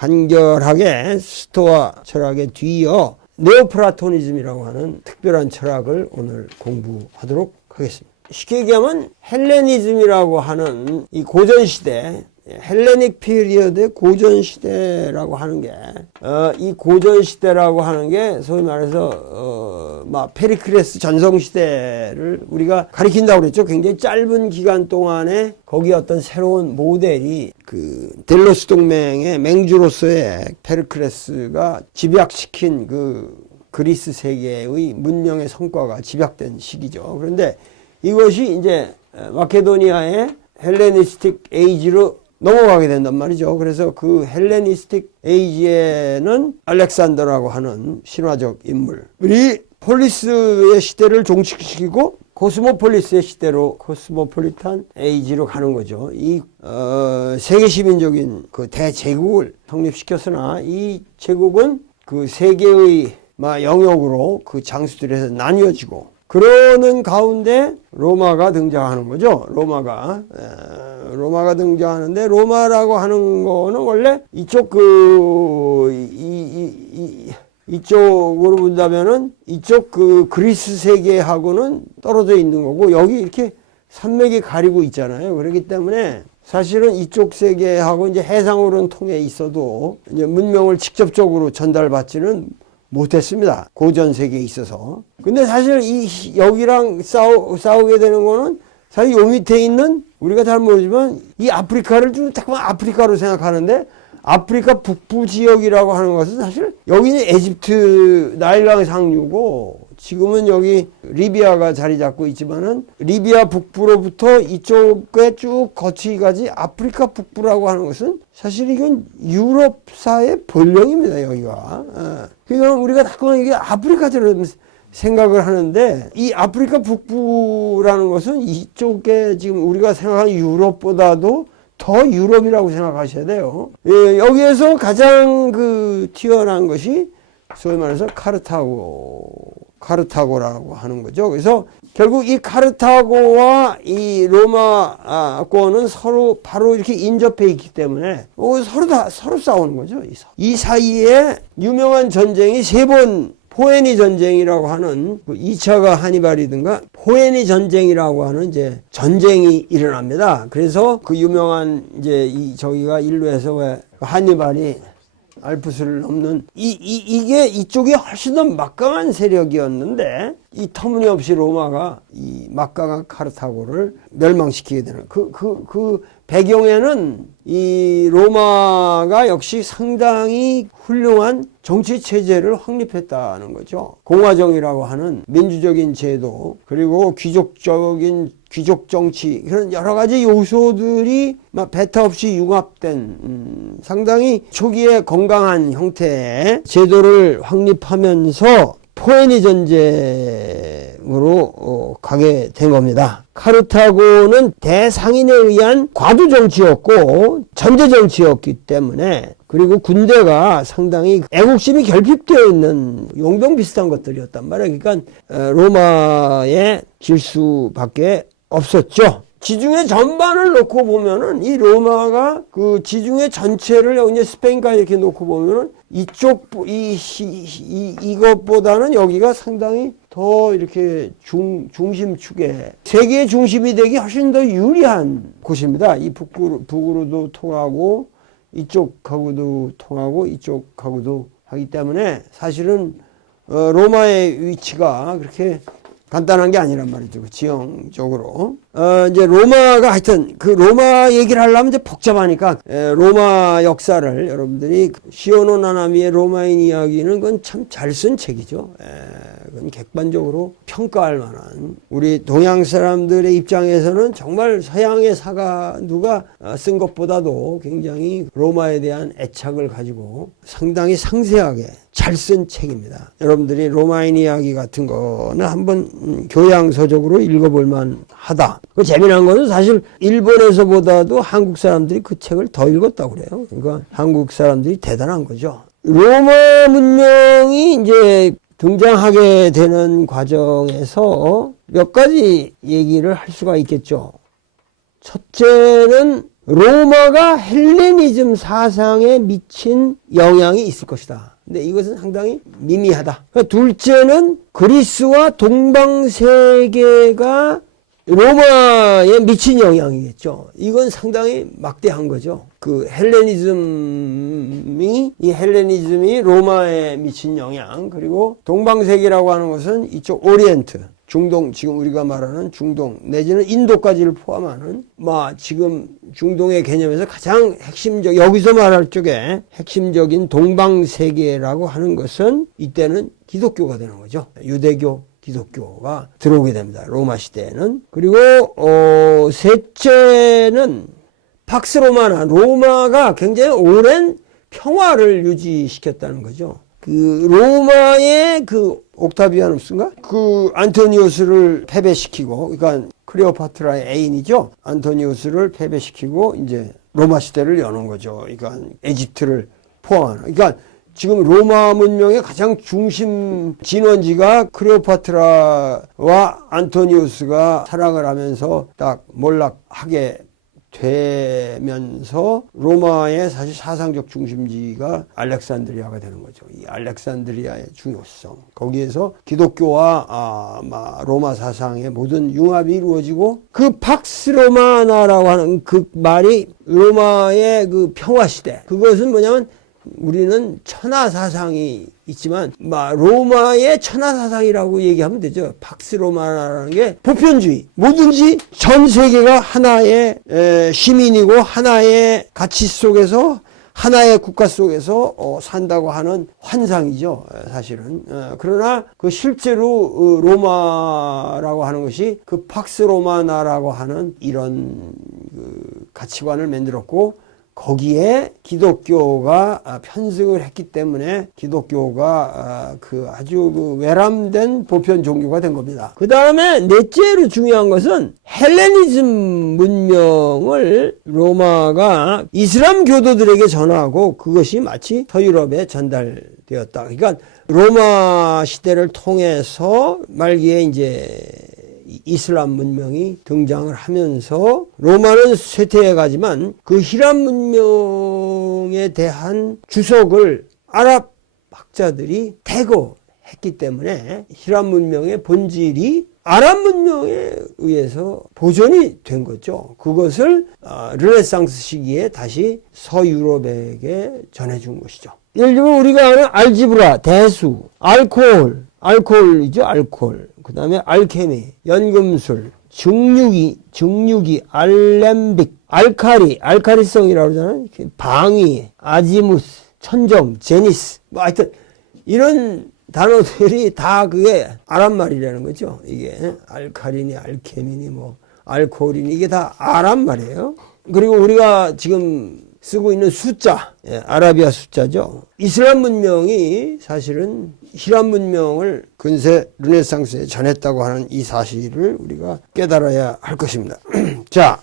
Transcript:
간결하게 스토아 철학에 뒤이어 네오플라토니즘이라고 하는 특별한 철학을 오늘 공부하도록 하겠습니다. 쉽게 얘기하면 헬레니즘이라고 하는 이 고전시대, 헬레닉 피리어드의 고전시대라고 하는 게, 이 고전시대라고 하는 게 소위 말해서, 페리클레스 전성시대를 우리가 가리킨다고 그랬죠. 굉장히 짧은 기간 동안에 거기에 어떤 새로운 모델이 그 델로스 동맹의 맹주로서의 페리클레스가 집약시킨 그 그리스 세계의 문명의 성과가 집약된 시기죠. 그런데 이것이 이제 마케도니아의 헬레니스틱 에이지로 넘어가게 된단 말이죠. 그래서 그 헬레니스틱 에이지에는 알렉산더라고 하는 신화적 인물이 폴리스의 시대를 종식시키고 코스모폴리스의 시대로 코스모폴리탄 에이지로 가는 거죠. 이 세계 시민적인 그 대제국을 성립시켰으나 이 제국은 그 세계의 영역으로 그 장수들에서 나뉘어지고 그러는 가운데 로마가 등장하는 거죠. 로마가 등장하는데 로마라고 하는 거는 원래 이쪽으로 본다면은 이쪽 그 그리스 세계하고는 떨어져 있는 거고 여기 이렇게 산맥이 가리고 있잖아요. 그렇기 때문에 사실은 이쪽 세계하고 이제 해상으로는 통해 있어도 이제 문명을 직접적으로 전달받지는 못했습니다. 고전 세계에 있어서. 근데 사실 여기랑 싸우게 되는 거는 사실 요 밑에 있는 우리가 잘 모르지만 이 아프리카를 좀 자꾸만 아프리카로 생각하는데 아프리카 북부 지역이라고 하는 것은 사실 여기는 에집트 나일강 상류고 지금은 여기 리비아가 자리 잡고 있지만은 리비아 북부로부터 이쪽에 쭉 거치기까지 아프리카 북부라고 하는 것은 사실 이건 유럽사의 본령입니다. 여기가. 그러니까 우리가 자꾸만 이게 아프리카처럼 생각을 하는데 이 아프리카 북부라는 것은 이쪽에 지금 우리가 생각하는 유럽보다도 더 유럽이라고 생각하셔야 돼요. 예, 여기에서 가장 그 튀어나온 것이 소위 말해서 카르타고라고 하는 거죠. 그래서 결국 이 카르타고와 이 로마권은 서로 바로 이렇게 인접해 있기 때문에 서로 싸우는 거죠. 이 사이에 유명한 전쟁이 세 번 포에니 전쟁이라고 하는 2차가 하니발이든가 포에니 전쟁이라고 하는 이제 전쟁이 일어납니다. 그래서 그 유명한 이제 저기가 인류에서 왜 하니발이 알프스를 넘는 이게 이쪽이 훨씬 더 막강한 세력이었는데 이 터무니없이 로마가 이 막강한 카르타고를 멸망시키게 되는 그 배경에는 이 로마가 역시 상당히 훌륭한 정치 체제를 확립했다는 거죠. 공화정이라고 하는 민주적인 제도 그리고 귀족 정치 그런 여러 가지 요소들이 막 배타 없이 융합된 상당히 초기에 건강한 형태의 제도를 확립하면서 포에니 전쟁으로 가게 된 겁니다. 카르타고는 대상인에 의한 과도 정치였고 전제 정치였기 때문에 그리고 군대가 상당히 애국심이 결핍되어 있는 용병 비슷한 것들이었단 말이에요. 그러니까 로마에 질 수밖에 없었죠. 지중해 전반을 놓고 보면은 이 로마가 그 지중해 전체를 이제 스페인까지 이렇게 놓고 보면은 이것보다는 여기가 상당히 더 이렇게 중심축에 세계의 중심이 되기 훨씬 더 유리한 곳입니다. 이 북으로도 통하고 이쪽하고도 통하고 이쪽하고도 하기 때문에 사실은 로마의 위치가 그렇게 간단한 게 아니란 말이죠. 지형적으로. 이제 로마가 하여튼 그 로마 얘기를 하려면 이제 복잡하니까 로마 역사를 여러분들이 시오노 나나미의 로마인 이야기는 그건 참 잘 쓴 책이죠. 그건 객관적으로 평가할 만한 우리 동양 사람들의 입장에서는 정말 서양의 사가 누가 쓴 것보다도 굉장히 로마에 대한 애착을 가지고 상당히 상세하게 잘 쓴 책입니다. 여러분들이 로마인 이야기 같은 거는 한번 교양서적으로 읽어볼 만하다. 그 재미난 거는 사실 일본에서보다도 한국 사람들이 그 책을 더 읽었다고 그래요. 그러니까 한국 사람들이 대단한 거죠. 로마 문명이 이제 등장하게 되는 과정에서 몇 가지 얘기를 할 수가 있겠죠. 첫째는 로마가 헬레니즘 사상에 미친 영향이 있을 것이다. 근데 이것은 상당히 미미하다. 둘째는 그리스와 동방세계가 로마에 미친 영향이겠죠. 이건 상당히 막대한 거죠. 그 헬레니즘이 로마에 미친 영향, 그리고 동방세계라고 하는 것은 이쪽 오리엔트, 중동, 지금 우리가 말하는 중동 내지는 인도까지를 포함하는 지금 중동의 개념에서 가장 여기서 말할 쪽에 핵심적인 동방세계라고 하는 것은 이때는 기독교가 되는 거죠. 유대교, 기독교가 들어오게 됩니다. 로마 시대에는. 그리고 셋째는 팍스 로마나, 로마가 굉장히 오랜 평화를 유지시켰다는 거죠. 그 로마의 그 옥타비아누스인가? 그 안토니우스를 패배시키고, 그러니까 클레오파트라의 애인이죠. 안토니우스를 패배시키고 이제 로마 시대를 여는 거죠. 그러니까 에집트를 포함하는. 그러니까 지금 로마 문명의 가장 중심 진원지가 클레오파트라와 안토니우스가 사랑을 하면서 딱 몰락하게 되면서 로마의 사실 사상적 중심지가 알렉산드리아가 되는 거죠. 이 알렉산드리아의 중요성. 거기에서 기독교와 로마 사상의 모든 융합이 이루어지고 그 팍스 로마나라고 하는 그 말이 로마의 그 평화 시대. 그것은 뭐냐면 우리는 천하 사상이 있지만 로마의 천하 사상이라고 얘기하면 되죠. 팍스 로마라는 게 보편주의. 뭐든지 전 세계가 하나의 시민이고 하나의 가치 속에서 하나의 국가 속에서 산다고 하는 환상이죠. 사실은. 그러나 그 실제로 로마라고 하는 것이 그 팍스 로마나라고 하는 이런 그 가치관을 만들었고 거기에 기독교가 편승을 했기 때문에 기독교가 그 아주 그 외람된 보편 종교가 된 겁니다. 그 다음에 넷째로 중요한 것은 헬레니즘 문명을 로마가 이슬람 교도들에게 전하고 그것이 마치 서유럽에 전달되었다. 그러니까 로마 시대를 통해서 말기에 이제 이슬람 문명이 등장을 하면서 로마는 쇠퇴해 가지만 그 히람 문명에 대한 주석을 아랍 학자들이 대거했기 때문에 히람 문명의 본질이 아랍 문명에 의해서 보존이 된 거죠. 그것을 르네상스 시기에 다시 서유럽에게 전해준 것이죠. 예를 들면 우리가 아는 알지브라, 대수, 알코올이죠, 알코올. 그 다음에 알케미, 연금술, 증류기, 알렘빅, 알카리성이라고 그러잖아요. 방위, 아지무스, 천정, 제니스. 하여튼, 이런 단어들이 다 그게 아랍 말이라는 거죠. 이게 알카리니, 알케미니, 알코올이니, 이게 다 아랍 말이에요. 그리고 우리가 지금 쓰고 있는 숫자, 아라비아 숫자죠. 이슬람 문명이 사실은 히람 문명을 근세 르네상스에 전했다고 하는 이 사실을 우리가 깨달아야 할 것입니다. 자,